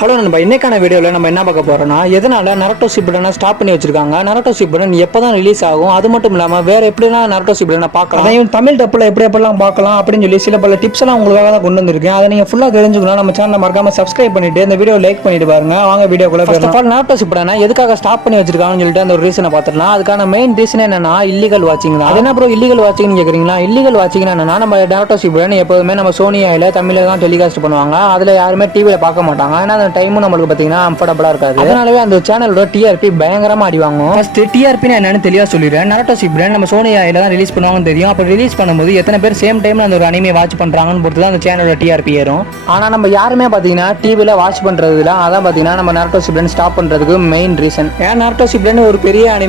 Hello நண்பா, இன்னைக்கான வீடியோவில் நம்ம என்ன பார்க்க போறோம்னா, எதனால நருட்டோ ஷிப்புடனை ஸ்டாப் பண்ணி வச்சிருக்காங்க, நருட்டோ ஷிப்புடன் எப்போ தான் ரிலீஸ் ஆகும், அது மட்டும் இல்லாமல் வேற எப்படிலாம் நருட்டோ ஷிப்புடனை பார்க்கலாம், அதையும் தமிழ் டப்பில் எப்படிலாம் பார்க்கலாம் அப்படின்னு சொல்லி சில பல டிப்ஸ் எல்லாம் உங்களுக்காக தான் கொண்டு வந்திருக்கேன். அதை நீங்கள் ஃபுல்லாக தெரிஞ்சுக்கணும் நம்ம சேனலை மறக்காம சப்ஸ்கிரைப் பண்ணிட்டு இந்த வீடியோ லைக் பண்ணிட்டு பாருங்க. வாங்க வீடியோக்குள்ள போகலாம். ஃபர்ஸ்ட் ஆஃப் ஆல் நருட்டோ ஷிப்புடனை எதுக்காக ஸ்டாப் பண்ணி வச்சிருக்காங்கன்னு சொல்லிட்டு அந்த ஒரு ரீசனை பார்த்துடலாம். அதுக்கான மெயின் ரீசன் என்னன்னா இல்லீகல் வாட்சிங் தான். அது என்ன ப்ரோ இல்லீகல் வாட்சிங்னு கேட்குறீங்களா? இல்லீகல் வாட்சிங் என்னன்னா, நம்ம நருட்டோ ஷிப்புடன் எப்போதுமே நம்ம சோனி ஆயில தமிழில் தான் டெலிகாஸ்ட் பண்ணுவாங்க. அதில் யாருமே டிவியில் பார்க்க மாட்டாங்க. ஏன்னா அந்த டைமும் நம்மளுக்கு பார்த்தீங்கன்னா கம்ஃபர்டபுளா இருக்காது. அதனாலவே அந்த சேனலோட டிஆர்பி பயங்கரமா அடி வாங்கும். ஃபர்ஸ்ட் டிஆர்பி என்னன்னு தெளிவா சொல்லிடுறேன். நருட்டோ ஷிப்புடன் நம்ம சோனி ஆயில தான் ரிலீஸ் பண்ணுவாங்கன்னு தெரியும். அப்ப ரிலீஸ் பண்ணும்போது எத்தனை பேர் சேம் டைம்ல அந்த ஒரு அனிமே வாட்ச் பண்றாங்கன்னு பொறுத்து தான் அந்த சேனலோட டிஆர்பி ஏறும். ஆனா நம்ம யாருமே பாத்தீங்கன்னா டிவில வாட்ச் பண்றதுல அதான் பாத்தீங்கன்னா நம்ம நருட்டோ ஷிப்புடன் ஸ்டாப் பண்றதுக்கு மெயின் ரீசன். ஏன் நருட்டோ ஷிப்புடன் ஒரு பெரிய அனிமே